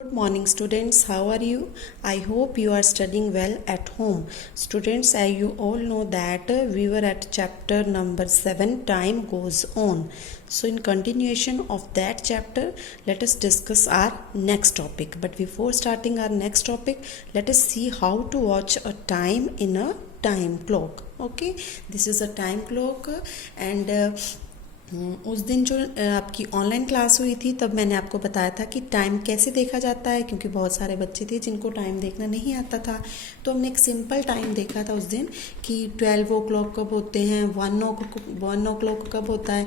Good morning students, how are you? I hope you are studying well at home. Students, as you all know that we were at chapter number 7, time goes on. So in continuation of that chapter, let us discuss our next topic. But before starting our next topic, let us see how to watch a time in a time clock. Okay, this is a time clock and उस दिन जो आपकी online class हुई थी तब मैंने आपको बताया था कि टाइम कैसे देखा जाता है, क्योंकि बहुत सारे बच्चे थे जिनको टाइम देखना नहीं आता था। तो हमने एक सिंपल टाइम देखा था उस दिन कि 12 o'clock कब होते हैं, 1 o'clock कब होता है।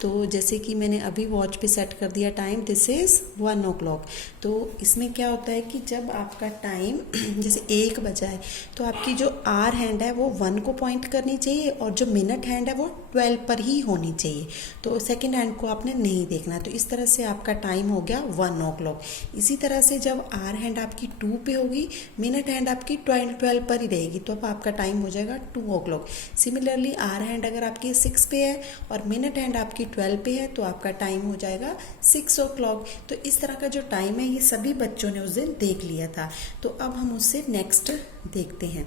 तो जैसे कि मैंने अभी वॉच पे सेट कर दिया टाइम, दिस इज़ 1 o'clock। तो इसमें क्या होता है कि जब आपका टाइम जैसे 1 बजा है तो आपकी जो आर हैंड है वो 1 को पॉइंट करनी चाहिए और जो मिनट हैंड है वो 12 पर ही होनी चाहिए। तो सेकंड हैंड को आपने नहीं देखना। तो इस तरह से आपका टाइम हो गया 1 o'clock। इसी तरह से जब आर हैंड आपकी 2 पे होगी, मिनट हैंड आपकी 12 पर ही रहेगी, तो अब आपका टाइम हो जाएगा 2 o'clock। सिमिलरली आर हैंड अगर आपकी 6 पे है और मिनट हैंड आपकी 12 पे है तो आपका टाइम हो जाएगा 6 o'clock। तो इस तरह का जो टाइम है ये सभी बच्चों ने उस दिन देख लिया था। तो अब हम उससे नेक्स्ट देखते हैं।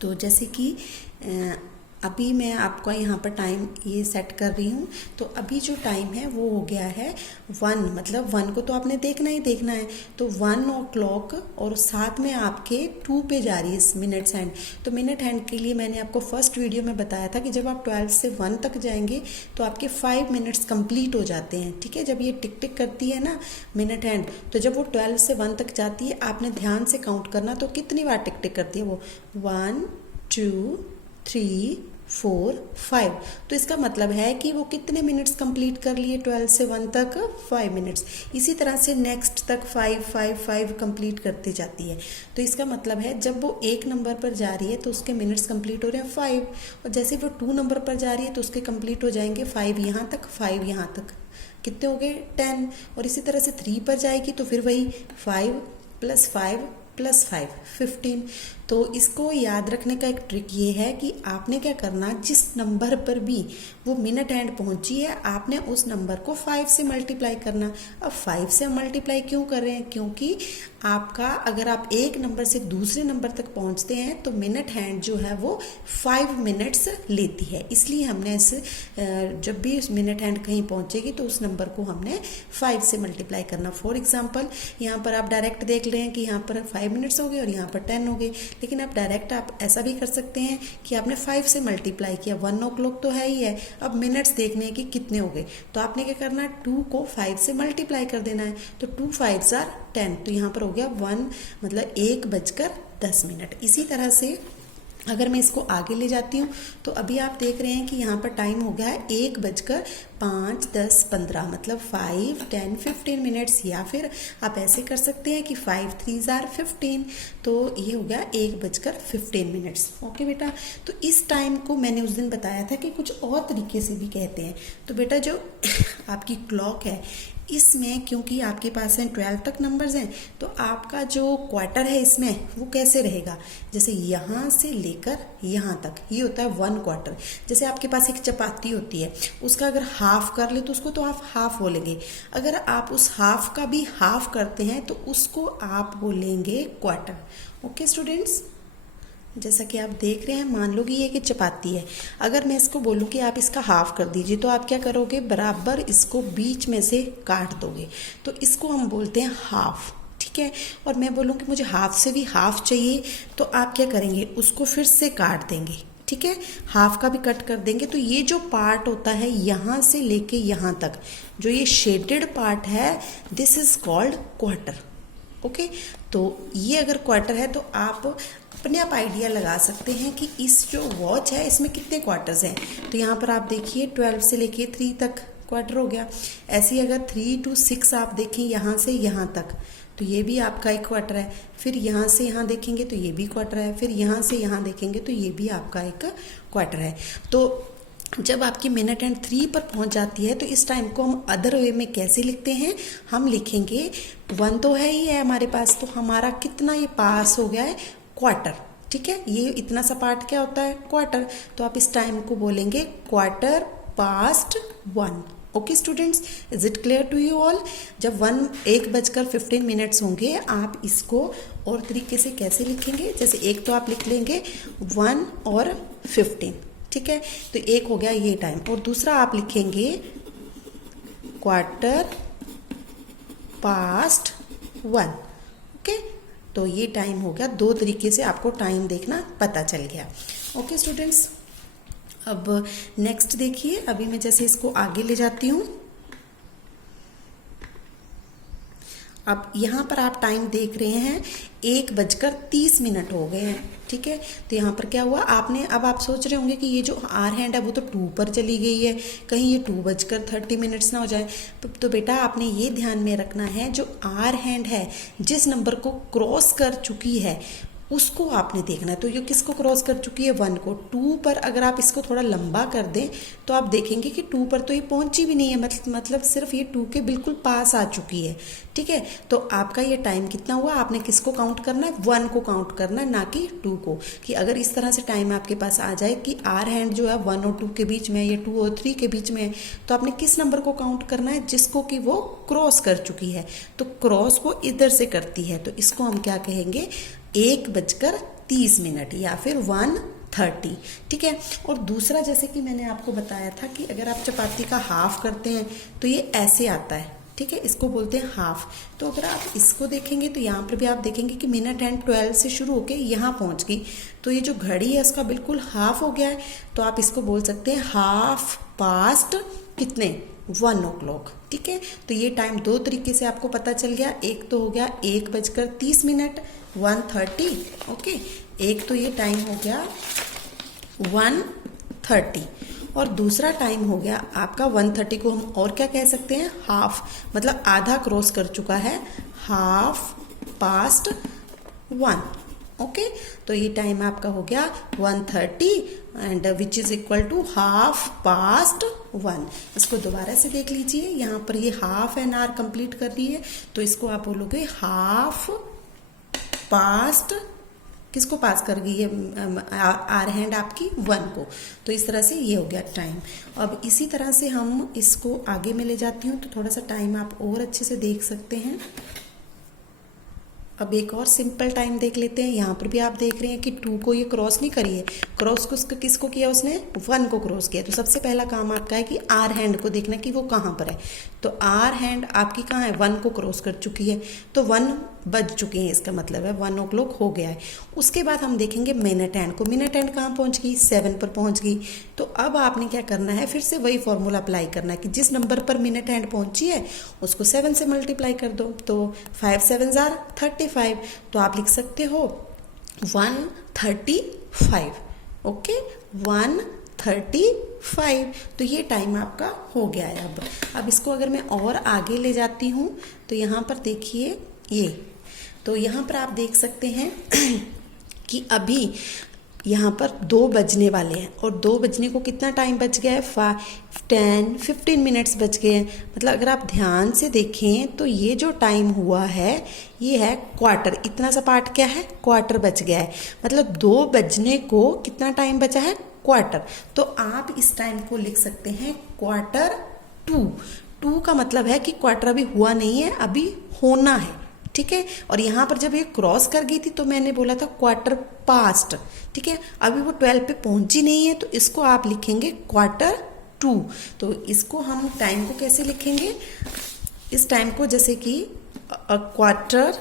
तो जैसे कि अभी मैं आपका यहाँ पर टाइम ये सेट कर रही हूँ। तो अभी जो टाइम है वो हो गया है 1, मतलब 1 को तो आपने देखना ही देखना है। तो 1 o'clock और साथ में आपके 2 पे जा रही है मिनट्स हैंड। तो मिनट हैंड के लिए मैंने आपको फर्स्ट वीडियो में बताया था कि जब आप 12 से 1 तक जाएंगे तो आपके 5 मिनट्स कंप्लीट हो जाते हैं। ठीक है, जब ये टिक टिक करती है ना मिनट हैंड, तो जब वो 12 से 1 तक जाती है आपने ध्यान से काउंट करना तो कितनी बार टिक टिक करती है वो, 1 2 3 4 5। तो इसका मतलब है कि वो कितने मिनट्स कंप्लीट कर लिए 12 से 1 तक, 5 मिनट्स। इसी तरह से नेक्स्ट तक 5 5 5 कंप्लीट करती जाती है। तो इसका मतलब है जब वो 1 नंबर पर जा रही है तो उसके मिनट्स कंप्लीट हो रहे हैं 5, और जैसे वो 2 नंबर पर जा रही है तो उसके कंप्लीट हो जाएंगे 5 यहाँ तक, 5 यहाँ तक, कितने हो गए 10। और इसी तरह से 3 पर जाएगी तो फिर वही 5 + 5 + 5 15। तो इसको याद रखने का एक ट्रिक ये है कि आपने क्या करना, जिस नंबर पर भी वो मिनट हैंड पहुंची है आपने उस नंबर को 5 से मल्टीप्लाई करना। अब 5 से मल्टीप्लाई क्यों कर रहे हैं, क्योंकि आपका अगर आप एक नंबर से दूसरे नंबर तक पहुंचते हैं तो मिनट हैंड जो है वो 5 मिनट्स लेती है। इसलिए हमने इस जब भी उस मिनट हैंड कहीं पहुंचेगी तो उस नंबर को हमने 5 से मल्टीप्लाई करना। फॉर एग्जाम्पल यहाँ पर आप डायरेक्ट देख रहे हैं कि यहाँ पर 5 मिनट्स हो गए और यहाँ पर 10 हो गए, लेकिन आप डायरेक्ट आप ऐसा भी कर सकते हैं कि आपने 5 से मल्टीप्लाई किया, 1 o'clock तो है ही है, अब मिनट्स देखने हैं कि कितने हो गए। तो आपने क्या करना है, 2 को 5 से मल्टीप्लाई कर देना है। तो 2 5s are 10, तो यहाँ पर हो गया 1, मतलब 1:10। इसी तरह से अगर मैं इसको आगे ले जाती हूँ तो अभी आप देख रहे हैं कि यहाँ पर टाइम हो गया है 1:05 10 15, मतलब 5 10 15 मिनट्स। या फिर आप ऐसे कर सकते हैं कि 5 3s are 15, तो ये हो गया 1:15। ओके बेटा, तो इस टाइम को मैंने उस दिन बताया था कि कुछ और तरीके से भी कहते हैं। तो बेटा जो आपकी क्लॉक है इसमें, क्योंकि आपके पास हैं 12 तक नंबर्स हैं, तो आपका जो क्वार्टर है इसमें वो कैसे रहेगा, जैसे यहाँ से लेकर यहाँ तक ये होता है 1 क्वार्टर। जैसे आपके पास एक चपाती होती है, उसका अगर हाफ कर ले तो उसको तो आप हाफ बोलेंगे। अगर आप उस हाफ का भी हाफ करते हैं तो उसको आप बोलेंगे क्वार्टर। ओके स्टूडेंट्स, जैसा कि आप देख रहे हैं, मान लो कि ये एक चपाती है, अगर मैं इसको बोलूँ कि आप इसका हाफ कर दीजिए तो आप क्या करोगे, बराबर इसको बीच में से काट दोगे, तो इसको हम बोलते हैं हाफ। ठीक है, और मैं बोलूँ कि मुझे हाफ से भी हाफ चाहिए तो आप क्या करेंगे, उसको फिर से काट देंगे। ठीक है, हाफ का भी कट कर देंगे। तो ये जो पार्ट होता है यहाँ से लेके यहाँ तक, जो ये शेडेड पार्ट है, this is called quarter. Okay, तो ये अगर क्वार्टर है तो आप अपने आप आइडिया लगा सकते हैं कि इस जो वॉच है इसमें कितने क्वार्टर्स हैं। तो यहाँ पर आप देखिए 12 से लेके 3 तक क्वार्टर हो गया। ऐसे ही अगर 3 to 6 आप देखें यहाँ से यहाँ तक, तो ये भी आपका एक क्वार्टर है। फिर यहाँ से यहाँ देखेंगे तो ये भी क्वार्टर है। फिर यहाँ से यहाँ देखेंगे तो ये भी आपका एक क्वार्टर है। तो जब आपकी मिनट हैंड 3 पर पहुंच जाती है तो इस टाइम को हम अदर वे में कैसे लिखते हैं, हम लिखेंगे 1 तो है ही है हमारे पास, तो हमारा कितना ये पास हो गया है, क्वार्टर। ठीक है, ये इतना सा पार्ट क्या होता है, क्वार्टर। तो आप इस टाइम को बोलेंगे quarter past 1। Okay students, is it clear to you all? जब 1:15 होंगे, आप इसको और तरीके से कैसे लिखेंगे? जैसे एक तो आप लिख लेंगे 1 और 15, ठीक है, तो एक हो गया ये टाइम, और दूसरा आप लिखेंगे 1:15, ओके, तो ये टाइम हो गया। दो तरीके से आपको टाइम देखना पता चल गया। ओके स्टूडेंट्स, अब नेक्स्ट देखिए, अभी मैं जैसे इसको आगे ले जाती हूँ। अब यहाँ पर आप टाइम देख रहे हैं 1:30 हो गए हैं, ठीक है, तो यहाँ पर क्या हुआ आपने, अब आप सोच रहे होंगे कि ये जो आर हैंड है वो तो 2 पर चली गई है, कहीं ये 2:30 ना हो जाए। तो बेटा आपने ये ध्यान में रखना है, जो आर हैंड है जिस नंबर को क्रॉस कर चुकी है उसको आपने देखना है। तो ये किसको क्रॉस कर चुकी है? 1 को। 2 पर अगर आप इसको थोड़ा लंबा कर दें तो आप देखेंगे कि 2 पर तो ये पहुंची भी नहीं है, मतलब सिर्फ ये 2 के बिल्कुल पास आ चुकी है, ठीक है। तो आपका ये टाइम कितना हुआ? आपने किसको काउंट करना है? 1 को काउंट करना है, ना कि 2 को। कि अगर इस तरह से टाइम आपके पास आ जाए कि आर हैंड जो है 1 और 2 के बीच में, या 2 और 3 के बीच में, तो आपने किस नंबर को काउंट करना है? जिसको कि वो क्रॉस कर चुकी है। तो क्रॉस को इधर से करती है, तो इसको हम क्या कहेंगे? 1:30 या फिर 1:30, ठीक है। और दूसरा, जैसे कि मैंने आपको बताया था कि अगर आप चपाती का हाफ करते हैं तो ये ऐसे आता है, ठीक है, इसको बोलते हैं हाफ। तो अगर आप इसको देखेंगे तो यहाँ पर भी आप देखेंगे कि मिनट हैंड 12 से शुरू होके यहाँ पहुँच गई, तो ये जो घड़ी है उसका बिल्कुल हाफ हो गया है। तो आप इसको बोल सकते हैं 1/2 कितने? 1 o'clock, ठीक है। तो ये टाइम दो तरीके से आपको पता चल गया। एक तो हो गया 1:30, 1:30, ओके। एक तो ये टाइम हो गया 1:30, और दूसरा टाइम हो गया आपका 1:30 को हम और क्या कह सकते हैं? हाफ, मतलब आधा क्रॉस कर चुका है, 1/2, ओके। तो ये टाइम आपका हो गया 1:30 and which is equal to 1/2. इसको दोबारा से देख लीजिए, यहाँ पर ये हाफ एन आवर कंप्लीट कर रही है, तो इसको आप बोलोगे 1/2, किसको पास कर गई है? आर हैंड आपकी 1 को। तो इस तरह से ये हो गया टाइम। अब इसी तरह से हम इसको आगे में ले जाती हूँ, तो थोड़ा सा टाइम आप और अच्छे से देख सकते हैं। अब एक और सिंपल टाइम देख लेते हैं। यहाँ पर भी आप देख रहे हैं कि 2 को ये क्रॉस नहीं करी है, क्रॉस को किसको किया उसने? 1 को क्रॉस किया। तो सबसे पहला काम आपका है कि आर हैंड को देखना कि वो कहाँ पर है। तो आर हैंड आपकी कहाँ है? 1 को क्रॉस कर चुकी है, तो 1 बज चुके हैं, इसका मतलब है 1 o'clock हो गया है। उसके बाद हम देखेंगे मिनट हैंड को। मिनट हैंड कहाँ पहुँच गई? 7 पर पहुँच गई। तो अब आपने क्या करना है? फिर से वही फॉर्मूला अप्लाई करना है कि जिस नंबर पर मिनट हैंड पहुँची है उसको 7 से मल्टीप्लाई कर दो। तो 5 7 are 35, तो आप लिख सकते हो 135, ओके, 135। तो ये टाइम आपका हो गया है। अब इसको अगर मैं और आगे ले जाती हूँ तो यहाँ पर देखिए ये, तो यहाँ पर आप देख सकते हैं कि अभी यहाँ पर 2 बजने वाले हैं, और 2 बजने को कितना टाइम बच गया है? 15 मिनट्स बच गए हैं। मतलब अगर आप ध्यान से देखें तो ये जो टाइम हुआ है ये है क्वार्टर। इतना सा पार्ट क्या है? क्वार्टर बच गया है। मतलब 2 बजने को कितना टाइम बचा है? क्वार्टर। तो आप इस टाइम को लिख सकते हैं 1/4। का मतलब है कि क्वार्टर अभी हुआ नहीं है, अभी होना है, ठीक है। और यहाँ पर जब ये क्रॉस कर गई थी तो मैंने बोला था 1/4, ठीक है। अभी वो 12 पे पहुंची नहीं है, तो इसको आप लिखेंगे 1/4। तो इसको हम टाइम को कैसे लिखेंगे? इस टाइम को जैसे कि 1/4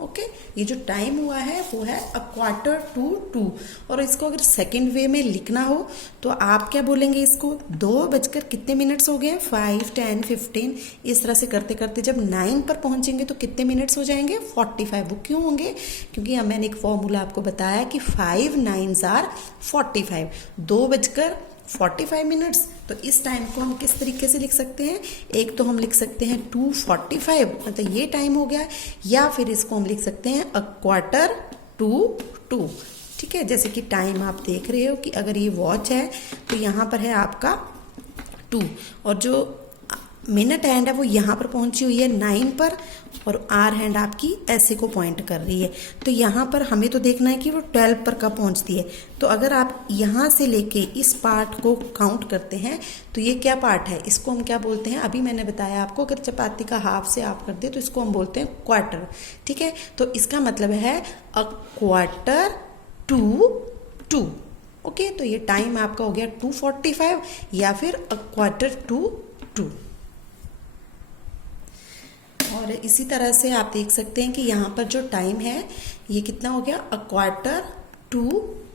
ओके। ये जो टाइम हुआ है वो है 1/4 और इसको अगर सेकंड वे में लिखना हो तो आप क्या बोलेंगे? इसको 2 बजकर कितने मिनट्स हो गए? 5 10 15। इस तरह से करते करते जब 9 पर पहुंचेंगे तो कितने मिनट्स हो जाएंगे? 45। वो क्यों होंगे? क्योंकि मैंने एक फॉर्मूला आपको बताया कि 5 9s are 45, 2:45। तो इस टाइम को हम किस तरीके से लिख सकते हैं? एक तो हम लिख सकते हैं 2:45, मतलब ये टाइम हो गया, या फिर इसको हम लिख सकते हैं 1/4 ठीक है। जैसे कि टाइम आप देख रहे हो कि अगर ये वॉच है तो यहाँ पर है आपका 2, और जो मिनट हैंड है वो यहाँ पर पहुंची हुई है 9 पर, और आर हैंड आपकी ऐसे को पॉइंट कर रही है। तो यहाँ पर हमें तो देखना है कि वो 12 पर कब पहुंचती है। तो अगर आप यहाँ से लेके इस पार्ट को काउंट करते हैं तो ये क्या पार्ट है, इसको हम क्या बोलते हैं, अभी मैंने बताया आपको, अगर चपाती का हाफ से आप कर दे तो इसको हम बोलते हैं क्वार्टर। ठीक है, तो इसका मतलब है अ क्वार्टर टू 2। ओके, तो ये टाइम आपका हो गया 2:45 या फिर अ क्वार्टर टू 2। और इसी तरह से आप देख सकते हैं कि यहाँ पर जो टाइम है ये कितना हो गया, अ क्वार्टर टू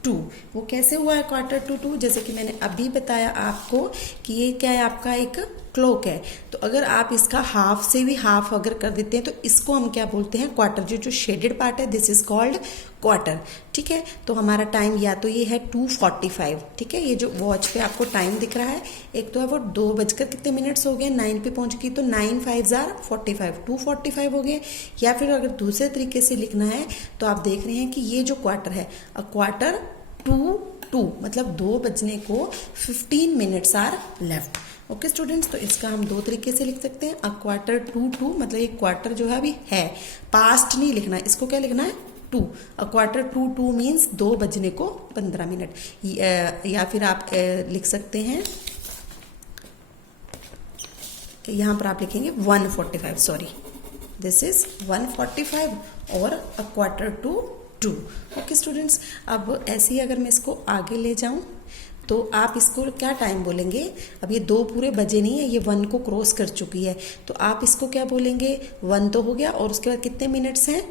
2। वो कैसे हुआ है क्वार्टर टू 2, जैसे कि मैंने अभी बताया आपको कि ये क्या है, आपका एक क्लॉक है। तो अगर आप इसका हाफ से भी हाफ अगर कर देते हैं तो इसको हम क्या बोलते हैं, क्वार्टर। जो शेडेड पार्ट है दिस इज कॉल्ड क्वार्टर। ठीक है, तो हमारा टाइम या तो ये है 2:45। ठीक है, ये जो वॉच पे आपको टाइम दिख रहा है, एक तो है वो 2 बजकर कितने मिनट्स हो गए, 9 पे पहुंच गई, तो 9 5 45, 2:45 हो गए। या फिर अगर दूसरे तरीके से लिखना है तो आप देख रहे हैं कि ये जो क्वार्टर है, अ क्वार्टर टू 2, मतलब 2 बजने को 15 minutes are left. Okay students, तो इसका हम 2 तरीके से लिख सकते हैं, अ क्वार्टर टू 2, मतलब ये क्वार्टर जो है अभी है, पास्ट नहीं लिखना है, इसको क्या लिखना है 2। अ क्वार्टर टू 2 मीन्स 2 बजने को 15 मिनट। या फिर आप लिख सकते हैं, यहाँ पर आप लिखेंगे 1:45, सॉरी दिस इज 1:45 और a quarter to 2। Okay students, अब ऐसे ही अगर मैं इसको आगे ले जाऊं तो आप इसको क्या टाइम बोलेंगे, अब ये 2 पूरे बजे नहीं है, ये 1 को क्रॉस कर चुकी है, तो आप इसको क्या बोलेंगे, 1 तो हो गया और उसके बाद कितने मिनट्स हैं,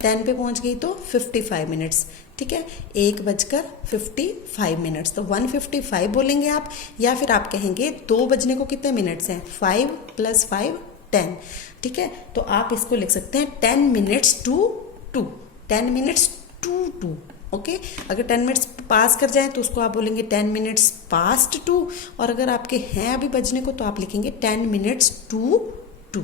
10 पे पहुंच गई तो 55 मिनट्स। ठीक है, 1:55 मिनट्स, तो 1:55 बोलेंगे आप। या फिर आप कहेंगे 2 बजने को कितने मिनट्स हैं, 5 + 5 10। ठीक है, तो आप इसको लिख सकते हैं 10 minutes to 2, 10 minutes to 2। Okay, अगर 10 मिनट्स पास कर जाए तो उसको आप बोलेंगे 10 मिनट्स पास्ट 2, और अगर आपके हैं अभी बजने को तो आप लिखेंगे 10 मिनट्स टू 2।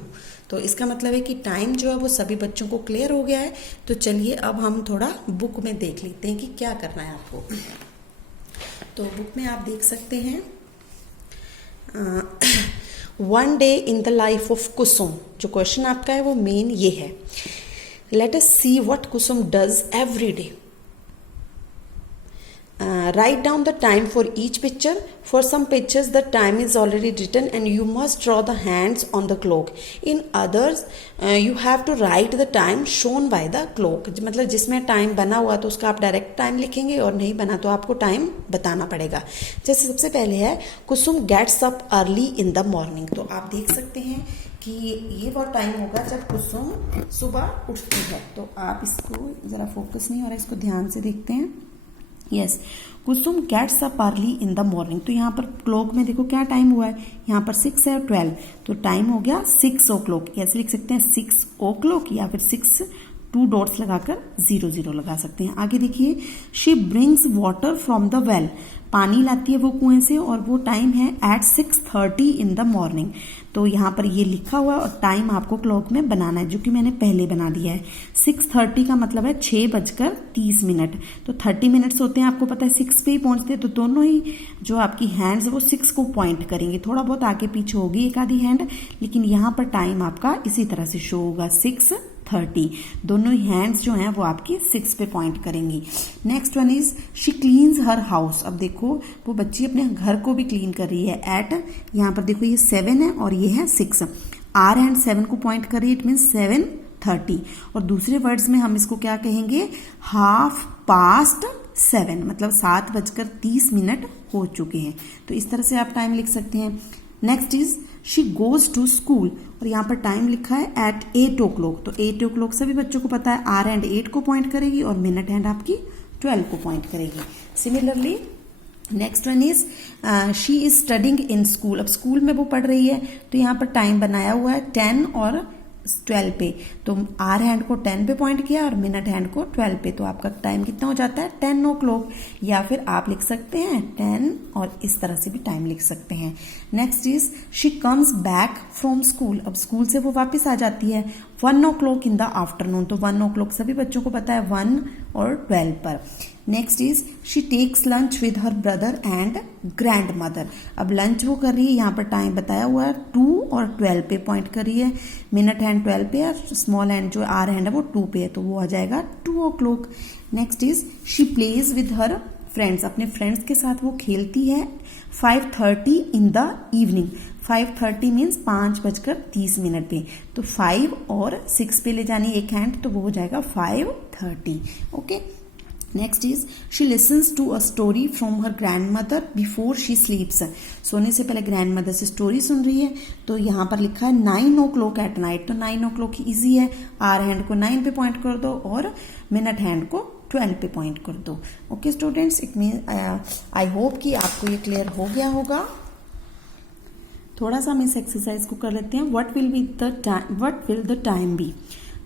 तो इसका मतलब है कि टाइम जो है वो सभी बच्चों को क्लियर हो गया है। तो चलिए अब हम थोड़ा बुक में देख लेते हैं कि क्या करना है आपको। तो बुक में आप देख सकते हैं one day in the life of Kusum, जो क्वेश्चन आपका है वो मेन ये है, let us see what Kusum does every day. Write down the time for each picture. For some pictures the time is already written and you must draw the hands on the clock. In others you have to write the time shown by the clock. मतलब जिसमें time बना हुआ तो उसका आप direct time लिखेंगे, और नहीं बना तो आपको टाइम बताना पड़ेगा। जैसे सबसे पहले है Kusum gets up early in the morning. तो आप देख सकते हैं कि ये वो टाइम होगा जब कुसुम सुबह उठती है। तो आप इसको ज़रा फोकस नहीं हो रहा है, इसको ध्यान से देखते हैं। Yes, Kusum gets up early in the morning. तो यहाँ पर क्लॉक में देखो क्या टाइम हुआ है, यहाँ पर 6 है और 12, तो टाइम हो गया 6 o'clock। ऐसे लिख सकते हैं 6 o'clock, या फिर 6 2 डॉट्स लगाकर 0 लगा सकते हैं। आगे देखिए, she brings water from the well, पानी लाती है वो कुएं से, और वो टाइम है एट 6:30 इन द मॉर्निंग। तो यहाँ पर ये लिखा हुआ है और टाइम आपको क्लॉक में बनाना है, जो कि मैंने पहले बना दिया है। 6:30 का मतलब है 6:30। तो 30 मिनट्स होते हैं, आपको पता है 6 पे ही पहुंचते हैं, तो दोनों ही जो आपकी हैंड्स वो 6 को पॉइंट करेंगे। थोड़ा बहुत आगे पीछे होगी एक आधी हैंड, लेकिन यहाँ पर टाइम आपका इसी तरह से शो होगा 6:30। दोनों ही हैंड्स जो हैं वो आपकी 6 पे पॉइंट करेंगी। Next one is she cleans her house. अब देखो वो बच्ची अपने घर को भी क्लीन कर रही है। एट, यहाँ पर देखो ये 7 है और ये है 6, आर हैंड 7 को पॉइंट कर रही है, इट मीन 7:30। और दूसरे वर्ड्स में हम इसको क्या कहेंगे, 7:30, मतलब 7:30 हो चुके हैं। तो इस तरह से आप टाइम लिख सकते हैं। Next is she goes to school, और यहाँ पर टाइम लिखा है एट 8 o'clock। तो 8 o'clock सभी बच्चों को पता है, आर हैंड 8 को पॉइंट करेगी और मिनट हैंड आपकी 12 को पॉइंट करेगी। Similarly next one is she is studying in school. अब स्कूल में वो पढ़ रही है, तो यहाँ पर टाइम बनाया हुआ है 10 और 12 पे, तो आर हैंड को 10 पे पॉइंट किया और मिनट हैंड को 12 पे, तो आपका टाइम कितना हो जाता है 10 o'clock। या फिर आप लिख सकते हैं 10 और इस तरह से भी टाइम लिख सकते हैं। Next is she comes back from school. अब स्कूल से वो वापस आ जाती है, 1 o'clock इन द आफ्टरनून, तो 1 o'clock सभी बच्चों को पता है 1 और 12 पर। Next is she takes lunch with her brother and grandmother. अब लंच वो कर रही है, यहाँ पर टाइम बताया हुआ है 2 और 12 पे पॉइंट कर रही है, मिनट हैंड 12 पे है, स्मॉल हैंड जो आर हैंड है वो 2 पे है, तो वो आ जाएगा 2 o'clock। Next is she plays with her friends, अपने फ्रेंड्स के साथ वो खेलती है 5:30 इन द इवनिंग। 5:30 मीन्स 5:30 पे, तो 5 और 6 पे ले जानी एक हैंड, तो वो हो जाएगा 5:30। Okay, next is she listens to a story from her grandmother before she sleeps. सोने से पहले ग्रैंड मदर से स्टोरी सुन रही है, तो यहाँ पर लिखा है 9 o'clock एट नाइट, तो 9 o'clock इजी है, आर हैंड को 9 पे पॉइंट कर दो और मिनट हैंड को 12 पे पॉइंट कर दो। Okay students, it mean I hope कि आपको ये क्लियर हो गया होगा। थोड़ा सा हम इस एक्सरसाइज को कर लेते हैं। What will the time be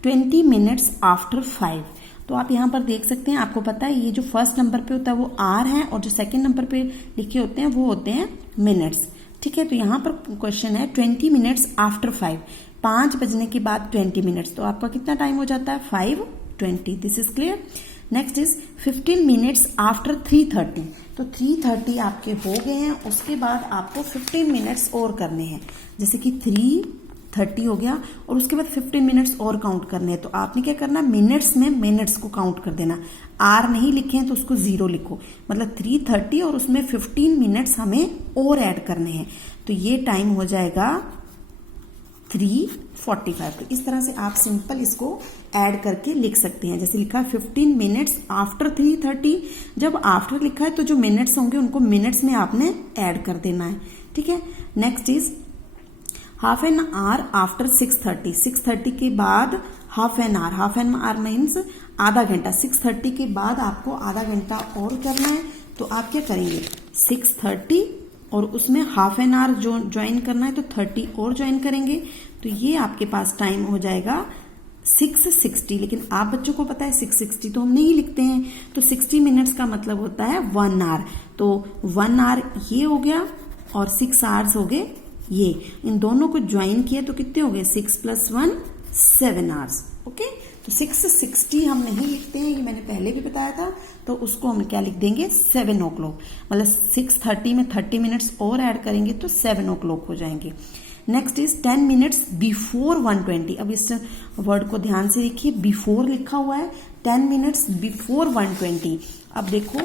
20 minutes after 5। तो आप यहाँ पर देख सकते हैं, आपको पता है ये जो फर्स्ट नंबर पे होता है वो आर है और जो सेकंड नंबर पे लिखे होते हैं वो होते हैं मिनट्स। ठीक है, तो यहाँ पर क्वेश्चन है 20 minutes आफ्टर 5, 5 बजने के बाद 20 minutes, तो आपका कितना टाइम हो जाता है 5:20। This is clear. Next is 15 minutes after 3:30, तो 3:30 आपके हो गए हैं, उसके बाद आपको 15 minutes और करने हैं, जैसे कि 3:30 हो गया और उसके बाद 15 minutes और काउंट करने हैं। तो आपने क्या करना, मिनट्स में मिनट्स को काउंट कर देना, आर नहीं लिखे हैं तो उसको 0 लिखो, मतलब 3:30 और उसमें 15 minutes हमें और ऐड करने हैं, तो ये टाइम हो जाएगा 3:45। तो इस तरह से आप सिंपल इसको ऐड करके लिख सकते हैं। जैसे लिखा है 15 minutes आफ्टर 3:30, जब आफ्टर लिखा है तो जो मिनट्स होंगे उनको मिनट्स में आपने ऐड कर देना है। ठीक है, next is half an hour after 6:30, 6:30 के बाद हाफ एन आवर मीन्स आधा घंटा, 6:30 के बाद आपको आधा घंटा और करना है, तो आप क्या करेंगे 6:30 और उसमें हाफ एन आवर जो ज्वाइन करना है तो 30 और ज्वाइन करेंगे, तो ये आपके पास टाइम हो जाएगा 6:60। लेकिन आप बच्चों को पता है 6:60 तो हम नहीं लिखते हैं, तो 60 minutes का मतलब होता है 1 hour, तो 1 hour ये हो गया और 6 hours हो गए ये, इन दोनों को ज्वाइन किया तो कितने हो गए 6 + 1 7 hours। ओके, तो 6:60 हम नहीं लिखते हैं, ये मैंने पहले भी बताया था, तो उसको हम क्या लिख देंगे 7 o'clock, मतलब 6:30 में 30 minutes और ऐड करेंगे तो 7 o'clock हो जाएंगे। Next is 10 minutes before 1:20। अब इस वर्ड को ध्यान से देखिए, बिफोर लिखा हुआ है, 10 minutes बिफोर 1:20। अब देखो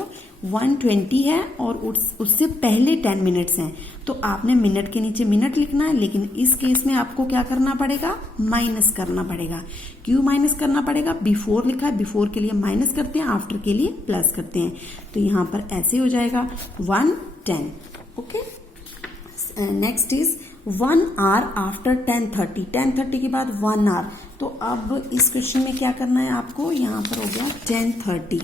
1:20 है और उससे पहले 10 minutes हैं, तो आपने मिनट के नीचे मिनट लिखना है, लेकिन इस केस में आपको क्या करना पड़ेगा, माइनस करना पड़ेगा। क्यों माइनस करना पड़ेगा, बिफोर लिखा है, बिफोर के लिए माइनस करते हैं, आफ्टर के लिए प्लस करते हैं, तो यहाँ पर ऐसे हो जाएगा 1:10। Okay, next is 1 hour after 10:30, 10:30 के बाद 1 hour, तो अब इस क्वेश्चन में क्या करना है आपको, यहाँ पर हो गया 10:30।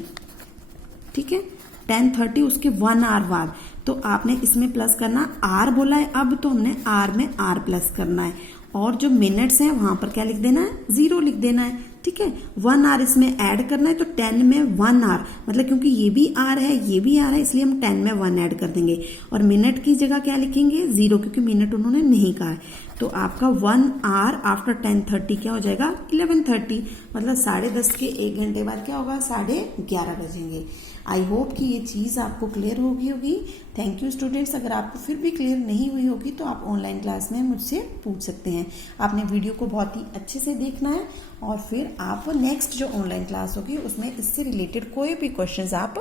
ठीक है, 10:30 उसके 1 hour बाद, तो आपने इसमें प्लस करना, आर बोला है अब तो हमने आर में आर प्लस करना है, और जो मिनट्स हैं वहां पर क्या लिख देना है 0 लिख देना है। ठीक है, 1 hour इसमें ऐड करना है, तो 10 में 1 hour, मतलब क्योंकि ये भी आर है ये भी आर है, इसलिए हम 10 में 1 ऐड कर देंगे, और मिनट की जगह क्या लिखेंगे 0, क्योंकि मिनट उन्होंने नहीं कहा है, तो आपका 1 hour आफ्टर 10:30 क्या हो जाएगा 11:30, मतलब 10:30 के 1 घंटे बाद क्या होगा 11:30 बजेंगे। आई होप कि ये चीज आपको क्लियर हो गई होगी। थैंक यू स्टूडेंट्स, अगर आपको फिर भी क्लियर नहीं हुई होगी तो आप ऑनलाइन क्लास में मुझसे पूछ सकते हैं। आपने वीडियो को बहुत ही अच्छे से देखना है और फिर आप नेक्स्ट जो ऑनलाइन क्लास होगी उसमें इससे रिलेटेड कोई भी क्वेश्चंस आप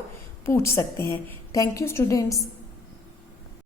पूछ सकते हैं। Thank you students.